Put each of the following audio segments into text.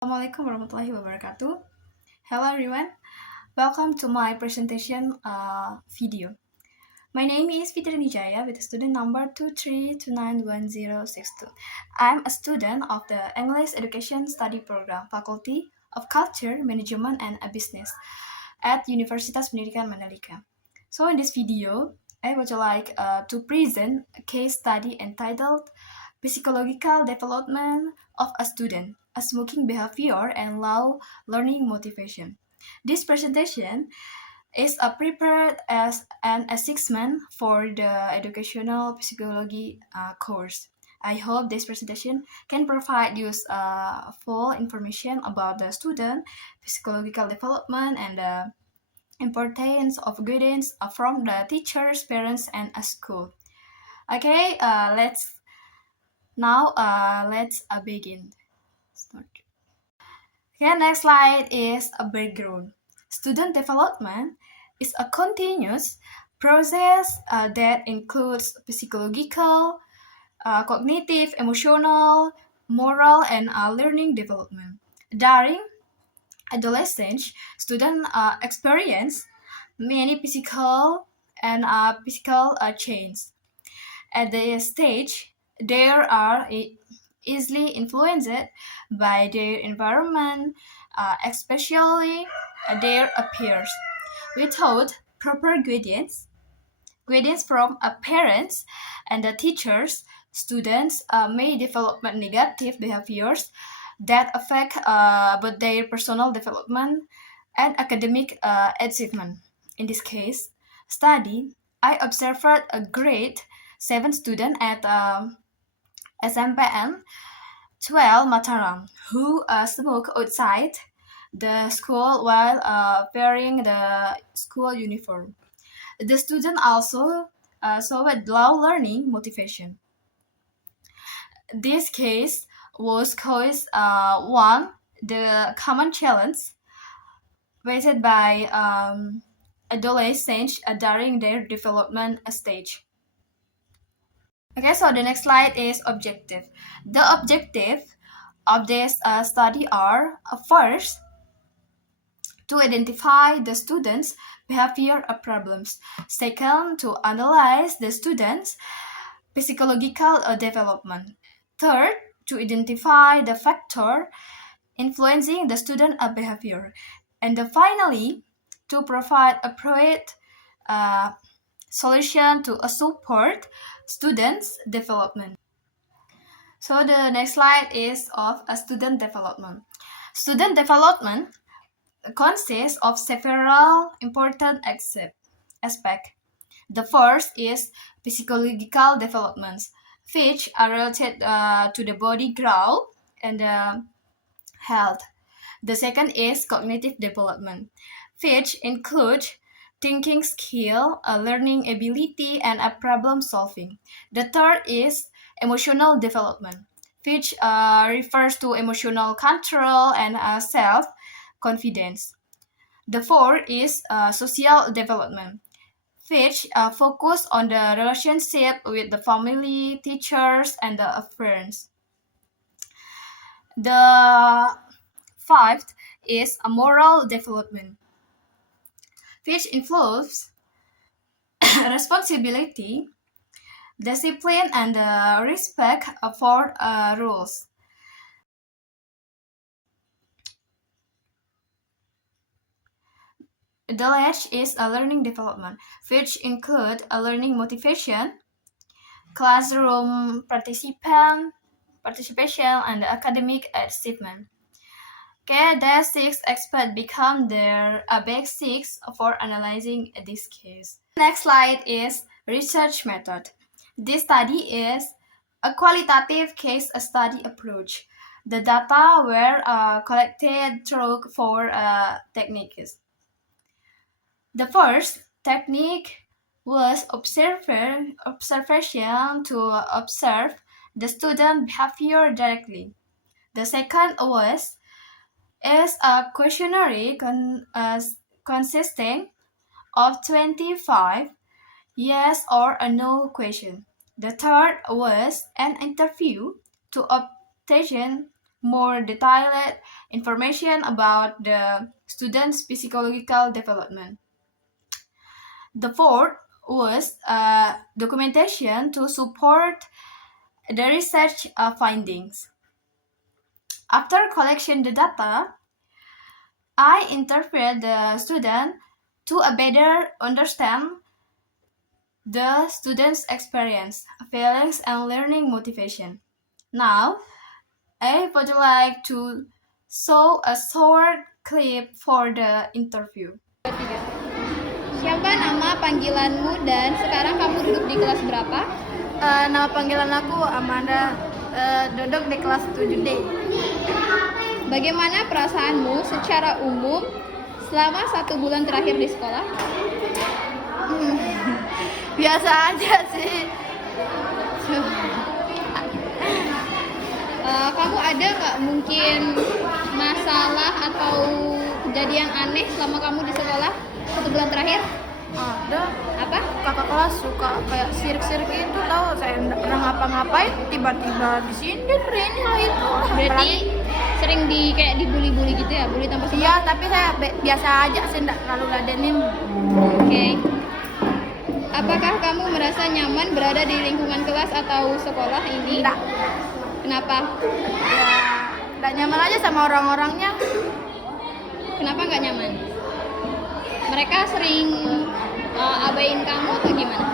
Assalamualaikum warahmatullahi wabarakatuh. Hello everyone, welcome to my presentation video. My name is Fitriani Jaya with student number 232911062. I'm a student of the English Education Study Program, Faculty of Culture, Management and Business at Universitas Pendidikan Mandalika. So in this video, I would like to present a case study entitled Psychological Development of a Student, a Smoking Behavior and Low Learning Motivation. This presentation is prepared as an assessment for the educational psychology course. I hope this presentation can provide you full information about the student psychological development and the importance of guidance from the teachers, parents, and a school. Okay, let's begin. Start. Okay, next slide is a background. Student development is a continuous process that includes psychological, cognitive, emotional, moral, and learning development. During adolescence, students experience many physical and physical changes. At this stage, they are easily influenced by their environment, especially their appearance. Without proper guidance from parents and the teachers, students may develop negative behaviors that affect both their personal development and academic achievement. In this case, I observed a grade 7 student at SMPN 12 Mataram who smoked outside the school while wearing the school uniform. The student also showed low learning motivation. This case was caused one, the common challenge faced by adolescents during their development stage. Okay, so the next slide is objective. The objective of this study are first, to identify the students' behavior problems. Second, to analyze the students' psychological development. Third, to identify the factor influencing the student behavior. And finally, to provide appropriate solution to support students' development. So the next slide is of a student development. Student development consists of several important aspects. The first is psychological developments, which are related to the body growth and health. The second is cognitive development, which includes thinking skill, learning ability, and problem solving. The third is emotional development, which refers to emotional control and self-confidence. The fourth is social development, which focus on the relationship with the family, teachers, and the friends. The fifth is a moral development, which involves responsibility, discipline, and respect for rules. The last is a learning development, which include a learning motivation, classroom participation, and academic achievement. Okay, the 6 experts become their basics for analyzing this case. Next slide is research method. This study is a qualitative case study approach. The data were collected through 4 techniques. The first technique was observation to observe the student behavior directly. The second is a questionnaire consisting of 25 yes or a no question. The third was an interview to obtain more detailed information about the student's psychological development. The fourth was documentation to support the research findings. After collection the data, I interpret the student to better understand the student's experience, feelings, and learning motivation. Now, I would like to show a short clip for the interview. Siapa nama panggilanmu dan sekarang kamu duduk di kelas berapa? Nama panggilan aku Amanda, duduk di kelas 7D. Bagaimana perasaanmu secara umum selama 1 bulan terakhir di sekolah? Biasa aja sih. Kamu ada nggak mungkin masalah atau kejadian aneh selama kamu di sekolah 1 bulan terakhir? Ada. Apa? Kakak kelas suka kayak sirik-sirik itu, tahu saya nggak pernah ngapa-ngapain tiba-tiba disindirin lah itu. Berarti sering kayak dibully-bully gitu ya, bully tanpa sebab? Iya, tapi saya biasa aja sih, nggak terlalu ladenin. Oke. Apakah kamu merasa nyaman berada di lingkungan kelas atau sekolah ini? Enggak. Kenapa? Ya, nggak nyaman aja sama orang-orangnya. Kenapa nggak nyaman? Mereka sering abain kamu atau gimana?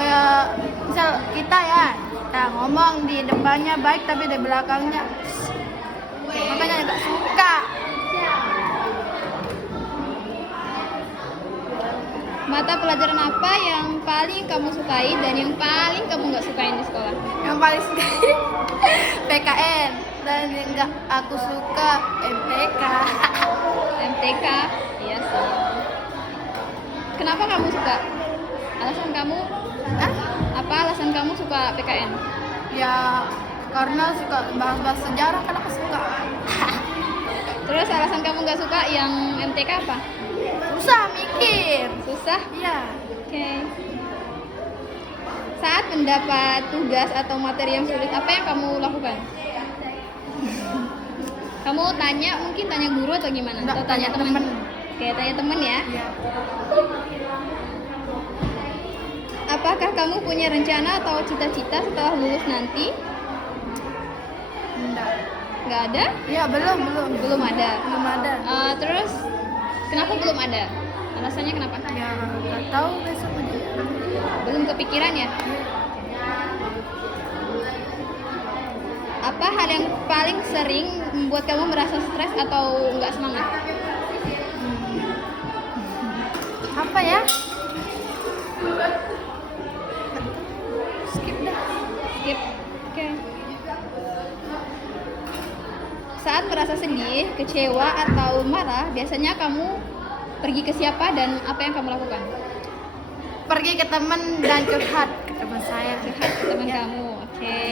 Kayak misal kita ngomong di depannya baik tapi di belakangnya makanya nggak suka. Mata pelajaran apa yang paling kamu sukai dan yang paling kamu nggak sukain di sekolah? Yang paling suka PKN dan yang nggak aku suka MTK. MTK, iya sih. Kenapa kamu suka? Alasan kamu? Apa alasan kamu suka PKN? Ya karena suka bahas-bahas sejarah, karena aku suka. Terus alasan kamu nggak suka yang MTK apa? Susah mikir. Susah? Iya. Oke. Saat mendapat tugas atau materi yang sulit, apa yang kamu lakukan? Kamu mungkin tanya guru atau gimana? Enggak, atau tanya teman? Oke, tanya teman ya. Iya. Apakah kamu punya rencana atau cita-cita setelah lulus nanti? Enggak. Nggak ada? Iya, belum. Belum ada. Belum ada. Terus kenapa belum ada? Alasannya kenapa? Ya nggak tahu, besok aja. Belum kepikiran ya? Apa hal yang paling sering membuat kamu merasa stres atau nggak semangat? Apa ya? Skip dah. Skip. Oke. Saat merasa sedih, kecewa atau marah, biasanya kamu pergi ke siapa dan apa yang kamu lakukan? Pergi ke teman dan curhat ke teman saya. Curhat ke teman kamu. Oke.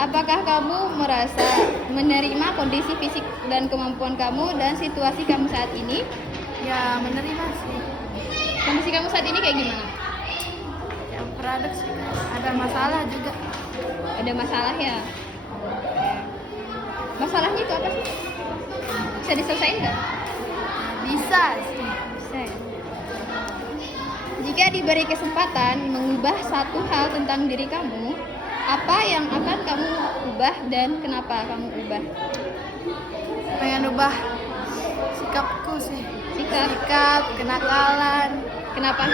Apakah kamu merasa menerima kondisi fisik dan kemampuan kamu dan situasi kamu saat ini? Ya menerima sih. Kondisi kamu saat ini kayak gimana? Yang paradoks juga. Ada masalah juga. Ada masalah ya? Masalahnya itu apa sih? Bisa diselesaikan nggak? Bisa sih. Bisa ya? Jika diberi kesempatan mengubah satu hal tentang diri kamu, apa yang akan kamu ubah dan kenapa kamu ubah? Pengen ubah sikapku sih. Sikap, kenakalan. Kenapa?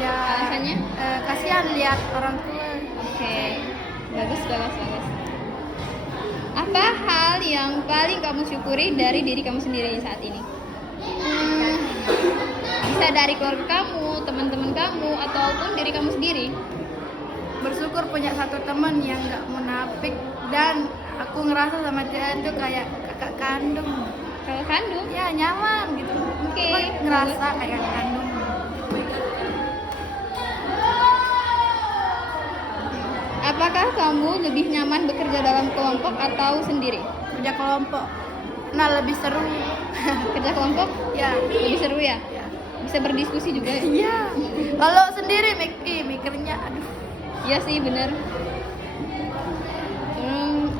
Ya Alasannya? Kasihan lihat orang tua. Oke, bagus. Apa hal yang paling kamu syukuri dari diri kamu sendiri saat ini? Bisa dari keluarga kamu, teman-teman kamu, ataupun diri kamu sendiri. Bersyukur punya satu teman yang nggak munafik dan aku ngerasa sama dia itu kayak kakak kandung. Kalau kandung? Ya nyaman gitu. Oke, Ngerasa kayak kakak kandung. Apakah kamu lebih nyaman bekerja dalam kelompok atau sendiri? Kerja kelompok. Nah lebih seru. Kerja kelompok? Ya. Lebih seru ya? Ya. Bisa berdiskusi juga ya? Iya. Kalau sendiri mikirnya aduh. Iya sih, bener.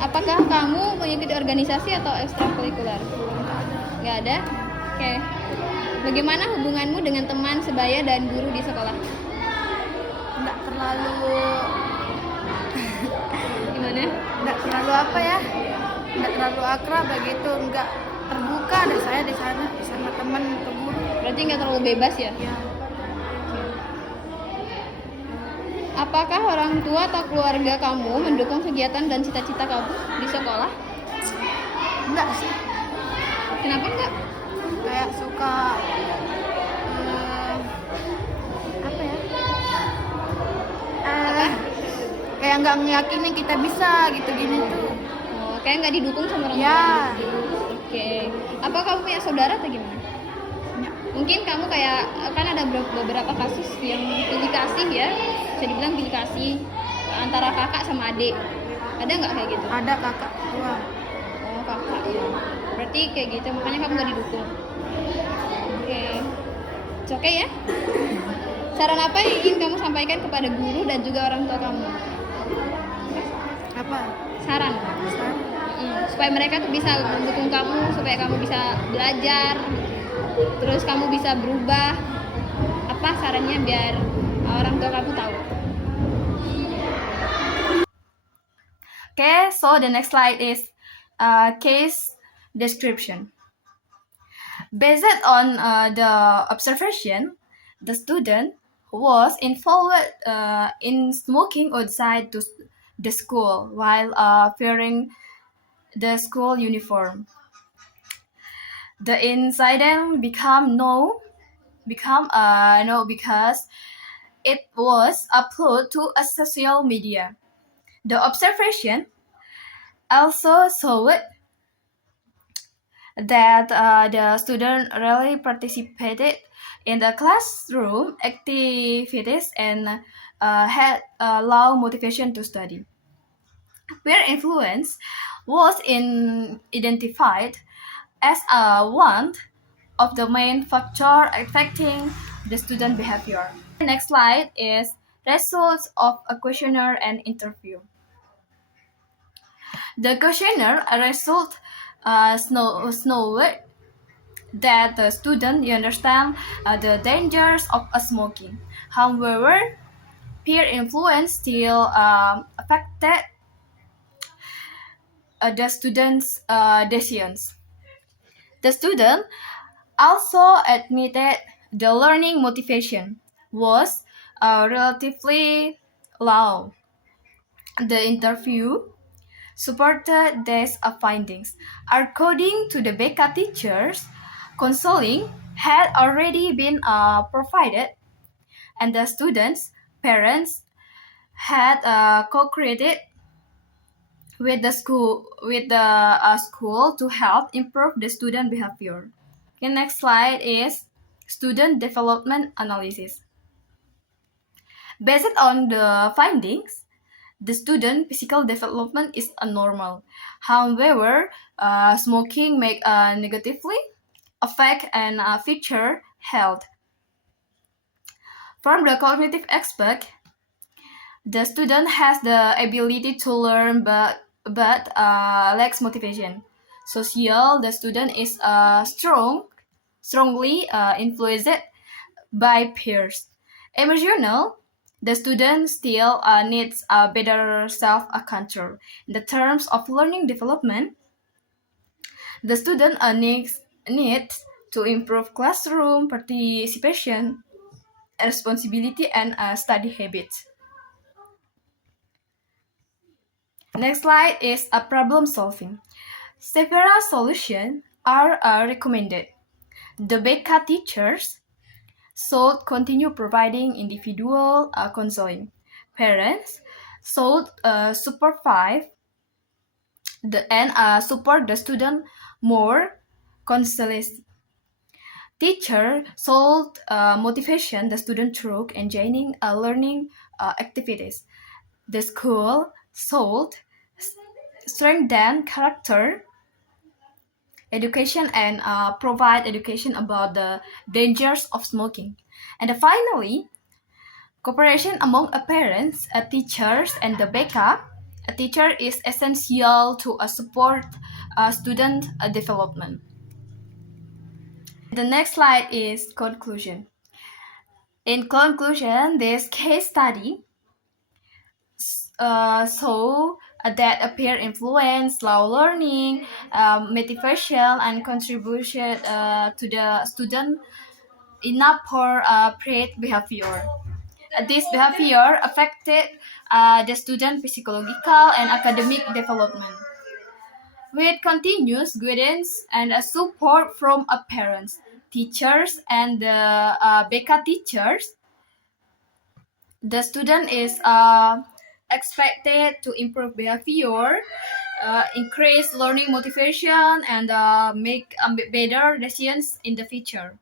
Apakah kamu mengikuti organisasi atau ekstrakurikuler? Nggak ada? Oke. Bagaimana hubunganmu dengan teman sebaya dan guru di sekolah? Nggak terlalu Gimana? nggak terlalu apa ya, nggak terlalu akrab begitu, nggak terbuka deh saya di sana sama teman atau guru. Berarti nggak terlalu bebas ya? Ya, Apakah orang tua atau keluarga kamu mendukung kegiatan dan cita-cita kamu di sekolah? enggak sih, Kenapa enggak? kayak suka apa ya, kayak nggak meyakini kita bisa gitu gini tuh. Oh, kayak nggak didukung sama orang tua. Ya. Oke. Apa kamu punya saudara atau gimana? Mungkin kamu kayak kan ada beberapa kasus yang pilih kasih ya, bisa dibilang pilih kasih antara kakak sama adik. Ada nggak kayak gitu? Ada kakak tua. Oh, kakak ya. Berarti kayak gitu, makanya kamu nggak didukung. Oke. Oke ya. Saran apa yang ingin kamu sampaikan kepada guru dan juga orang tua kamu? Apa? Saran. Supaya mereka tuh bisa mendukung kamu, supaya kamu bisa belajar, terus kamu bisa berubah. Apa sarannya biar orang tua kamu tahu? Okay, so the next slide is case description. Based on the observation, the student was involved in smoking outside the school while wearing the school uniform. The incident become known because it was uploaded to a social media. The observation also showed that the student really participated in the classroom activities and had a low motivation to study. Peer influence was identified as one of the main factors affecting the student behavior. The next slide is results of a questionnaire and interview. The questionnaire result showed that the student understand the dangers of smoking. However, peer influence still affected the students' decisions. The student also admitted the learning motivation was relatively low. The interview supported these findings. According to the BK teachers, counseling had already been provided, and the students' parents had co-created with the school to help improve the student behavior. Okay, next slide is student development analysis. Based on the findings, the student physical development is normal. However, smoking may negatively affect and future health. From the cognitive aspect, the student has the ability to learn but lacks motivation. Social, the student is strongly influenced by peers. Emotional, the student still needs a better self-control. In the terms of learning development, the student needs to improve classroom participation, responsibility, and study habits. Next slide is a problem solving. Several solutions are recommended. The BK teachers should continue providing individual counseling. Parents should supervise and support the student more consistently. Teacher should motivation the student through engaging learning activities. The school should strengthen character education and provide education about the dangers of smoking. And finally, cooperation among parents, teachers, and the BK A teacher is essential to support student development. The next slide is conclusion. In conclusion, this case study show that a peer influence, slow learning, motivation, and contribution to the student enough for pride behavior. This behavior affected the student psychological and academic development. With continuous guidance and support from parents, teachers, and the BK teachers, the student is expected to improve behavior, increase learning motivation, and make better decisions in the future.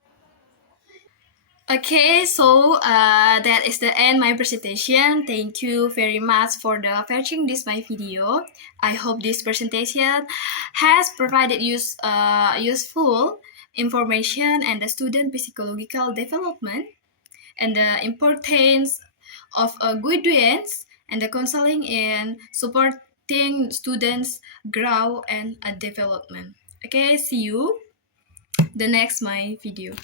Okay, so that is the end my presentation. Thank you very much for the watching this my video. I hope this presentation has provided useful information and the student psychological development and the importance of guidance and the counseling in supporting students grow and development. Okay, see you the next my video.